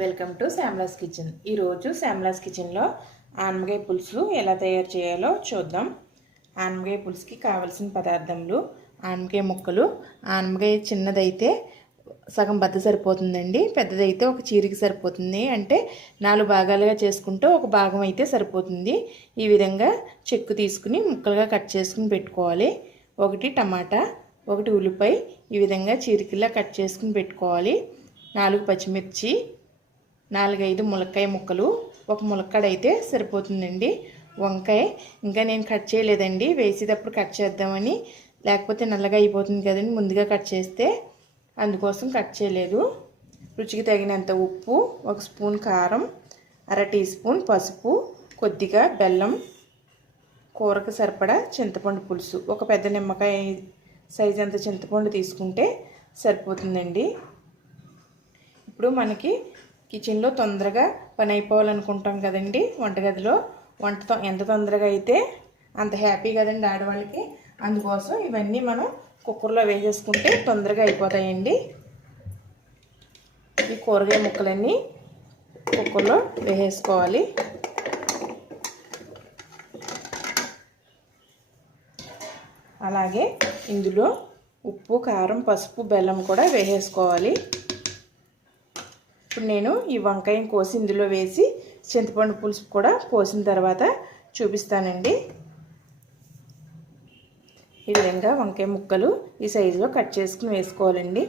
Welcome to శ్యామలాస్ kitchen. ఈరోజు శ్యామలాస్ కిచెన్లో ఆనపకాయ పులుసు ఎలా తయారు చేయాలో చూద్దాం. ఆనపకాయ పులుసుకి కావలసిన పదార్థములు: ఆనపకాయ ముక్కలు. ఆనపకాయ చిన్నదైతే సగం బద్ద సరిపోతుందండి, పెద్దదైతే ఒక చీరికి సరిపోతుంది. అంటే 4 భాగాలుగా చేసుకుంటే ఒక భాగం అయితే సరిపోతుంది. ఈ విధంగా చెక్కు తీసుకుని ముక్కలుగా కట్ చేసుకుని పెట్టుకోవాలి. 1 టమాటా, 1 ఉల్లిపాయ ఈ విధంగా చీరికల్లా కట్ చేసుకుని పెట్టుకోవాలి. 4 పచ్చిమిర్చి, 4-5 ములక్కాయ ముక్కలు, 1 ములక్కాడ అయితే సరిపోతుందండి. వంకాయ ఇంకా నేను కట్ చేయలేదండి, వేసేటప్పుడు కట్ చేద్దామని, లేకపోతే నల్లగా అయిపోతుంది కదండి ముందుగా కట్ చేస్తే, అందుకోసం కట్ చేయలేదు. రుచికి తగినంత ఉప్పు, 1 స్పూన్ కారం, 1/2 టీ స్పూన్ పసుపు, కొద్దిగా బెల్లం, కూరకు సరిపడా చింతపండు పులుసు. ఒక పెద్ద నిమ్మకాయ సైజ్ అంత చింతపండు తీసుకుంటే సరిపోతుందండి. ఇప్పుడు మనకి కిచెన్లో తొందరగా పని అయిపోవాలనుకుంటాం కదండి. వంటగదిలో ఎంత తొందరగా అయితే అంత హ్యాపీ కదండి ఆడవాళ్ళకి. అందుకోసం ఇవన్నీ మనం కుక్కర్లో వేసేసుకుంటే తొందరగా అయిపోతాయండి. ఈ కూరగాయ ముక్కలన్నీ కుక్కర్లో వేసేసుకోవాలి. అలాగే ఇందులో ఉప్పు, కారం, పసుపు, బెల్లం కూడా వేసేసుకోవాలి. ఇప్పుడు నేను ఈ వంకాయని కోసి ఇందులో వేసి చింతపండు పులుసు కూడా పోసిన తర్వాత చూపిస్తానండి. ఈ విధంగా వంకాయ ముక్కలు ఈ సైజులో కట్ చేసుకుని వేసుకోవాలండి.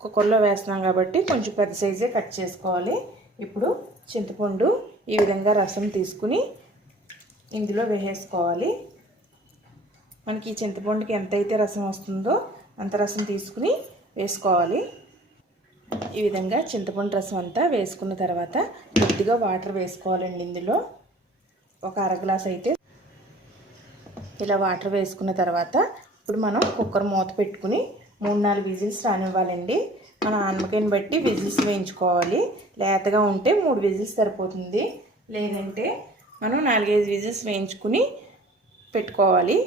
కుక్కర్లో వేస్తున్నాం కాబట్టి కొంచెం పెద్ద సైజే కట్ చేసుకోవాలి. ఇప్పుడు చింతపండు ఈ విధంగా రసం తీసుకుని ఇందులో వేసేసుకోవాలి. మనకి ఈ చింతపండుకి ఎంతైతే రసం వస్తుందో అంత రసం తీసుకుని వేసుకోవాలి. ఈ విధంగా చింతపండు రసం అంతా వేసుకున్న తర్వాత కొద్దిగా వాటర్ వేసుకోవాలండి. ఇందులో ఒక 1/2 గ్లాస్ అయితే ఇలా వాటర్ వేసుకున్న తర్వాత ఇప్పుడు మనం కుక్కర్ మూత పెట్టుకుని 3-4 విజిల్స్ రానివ్వాలండి. మన ఆనపకాయని బట్టి విజిల్స్ వేయించుకోవాలి. లేతగా ఉంటే 3 విజిల్స్ సరిపోతుంది, లేదంటే మనం 4-5 విజిల్స్ వేయించుకుని పెట్టుకోవాలి.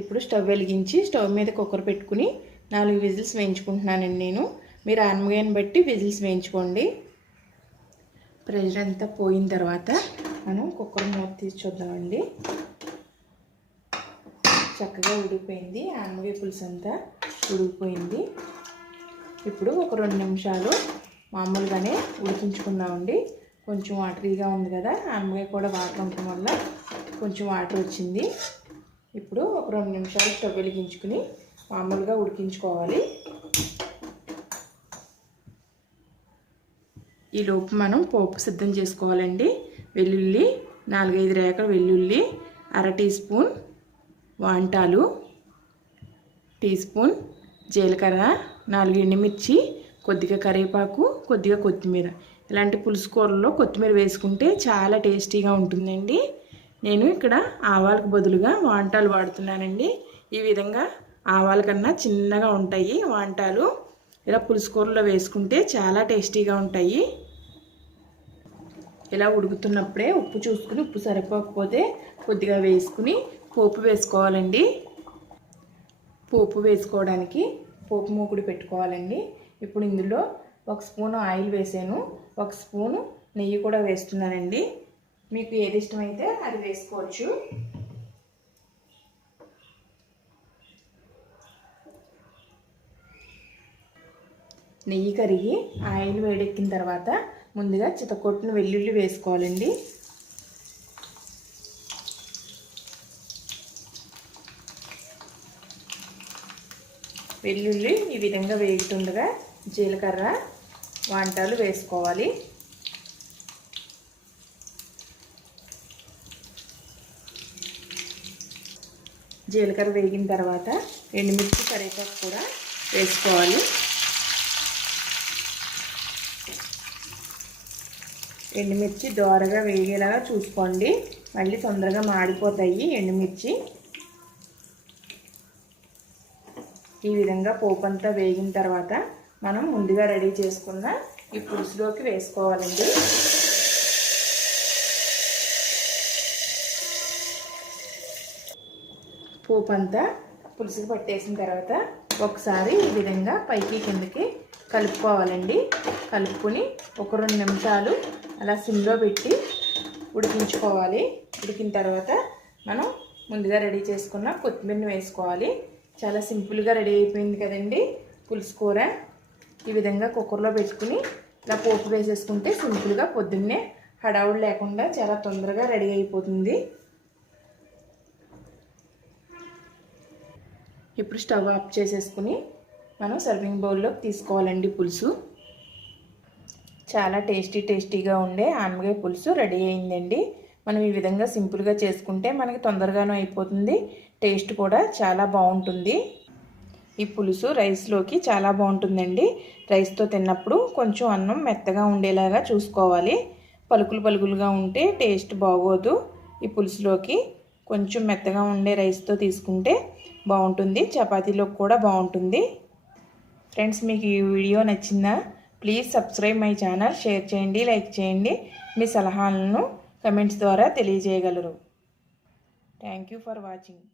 ఇప్పుడు స్టవ్ వెలిగించి స్టవ్ మీద కుక్కర్ పెట్టుకుని 4 విజిల్స్ వేయించుకుంటున్నానండి నేను. మీరు ఆనపకాయని బట్టి విజిల్స్ వేయించుకోండి. ప్రెషర్ అంతా పోయిన తర్వాత మనం కుక్కర్ మూత తీసి చూద్దామండి. చక్కగా ఉడికిపోయింది, ఆనపకాయ పులుసు అంతా ఉడికిపోయింది. ఇప్పుడు ఒక 2 నిమిషాలు మామూలుగానే ఉడికించుకుందామండి. కొంచెం వాటరీగా ఉంది కదా, ఆనపకాయ కూడా వాటర్ ఉండటం వల్ల కొంచెం వాటర్ వచ్చింది. ఇప్పుడు ఒక 2 నిమిషాలు స్టవ్ వెలిగించుకుని మామూలుగా ఉడికించుకోవాలి. ఈ లోపు మనం పోపు సిద్ధం చేసుకోవాలండి. వెల్లుల్లి 4-5 రేకల వెల్లుల్లి, 1/2 టీ స్పూన్ వాంటాలు, టీ స్పూన్ జీలకర్ర, 4 ఎండుమిర్చి, కొద్దిగా కరివేపాకు, కొద్దిగా కొత్తిమీర. ఇలాంటి పులుసు కూరల్లో కొత్తిమీర వేసుకుంటే చాలా టేస్టీగా ఉంటుందండి. నేను ఇక్కడ ఆవాలకు బదులుగా వాంటాలు వాడుతున్నానండి. ఈ విధంగా ఆవాల కన్నా చిన్నగా ఉంటాయి వాంటాలు. ఇలా పులుసు కూరలో వేసుకుంటే చాలా టేస్టీగా ఉంటాయి. ఇలా ఉడుకుతున్నప్పుడే ఉప్పు చూసుకుని, ఉప్పు సరిపోకపోతే కొద్దిగా వేసుకుని పోపు వేసుకోవాలండి. పోపు వేసుకోవడానికి పోపు మూకుడు పెట్టుకోవాలండి. ఇప్పుడు ఇందులో 1 స్పూన్ ఆయిల్ వేసాను, 1 స్పూను నెయ్యి కూడా వేస్తున్నానండి. మీకు ఏది ఇష్టమైతే అది వేసుకోవచ్చు. నెయ్యి కరిగి ఆయిల్ వేడెక్కిన తర్వాత ముందుగా చితకొట్టిన వెల్లుల్లి వేసుకోవాలండి. వెల్లుల్లి ఈ విధంగా వేగుతుండగా జీలకర్ర, వాంటాలు వేసుకోవాలి. జీలకర్ర వేగిన తర్వాత ఎండుమిర్చి, కరివేపాకు కూడా వేసుకోవాలి. ఎండుమిర్చి దోరగా వేగేలాగా చూసుకోండి, మళ్ళీ తొందరగా మాడిపోతాయి ఎండుమిర్చి. ఈ విధంగా పోపు అంతా వేగిన తర్వాత మనం ముందుగా రెడీ చేసుకున్న ఈ పులుసులోకి వేసుకోవాలండి. పోపు అంతా పులుసుకి పట్టేసిన తర్వాత ఒకసారి ఈ విధంగా పైకి కిందకి కలుపుకోవాలండి. కలుపుకొని ఒక 2 నిమిషాలు అలా సిమ్లో పెట్టి ఉడికించుకోవాలి. ఉడికిన తర్వాత మనం ముందుగా రెడీ చేసుకున్న కొత్తిమీరని వేసుకోవాలి. చాలా సింపుల్గా రెడీ అయిపోయింది కదండి పులుసు కూర. ఈ విధంగా కుక్కర్లో పెట్టుకుని ఇలా పోపు వేసేసుకుంటే సింపుల్గా పొద్దున్నే హడావుడి లేకుండా చాలా తొందరగా రెడీ అయిపోతుంది. ఇప్పుడు స్టవ్ ఆఫ్ చేసేసుకుని మనం సర్వింగ్ బౌల్లోకి తీసుకోవాలండి. పులుసు చాలా టేస్టీగా ఉండే ఆనపకాయ పులుసు రెడీ అయిందండి. మనం ఈ విధంగా సింపుల్గా చేసుకుంటే మనకి తొందరగానే అయిపోతుంది. టేస్ట్ కూడా చాలా బాగుంటుంది. ఈ పులుసు రైస్లోకి చాలా బాగుంటుందండి. రైస్తో తిన్నప్పుడు కొంచెం అన్నం మెత్తగా ఉండేలాగా చూసుకోవాలి. పలుకులుగా ఉంటే టేస్ట్ బాగోదు. ఈ పులుసులోకి కొంచెం మెత్తగా ఉండే రైస్తో తీసుకుంటే బాగుంటుంది. చపాతీలోకి కూడా బాగుంటుంది. ఫ్రెండ్స్, మీకు ఈ వీడియో నచ్చిందా? Please subscribe my channel. Share చేయండి, లైక్ చేయండి. మీ సలహాలను కమెంట్స్ ద్వారా తెలియజేయగలరు. Thank you for watching.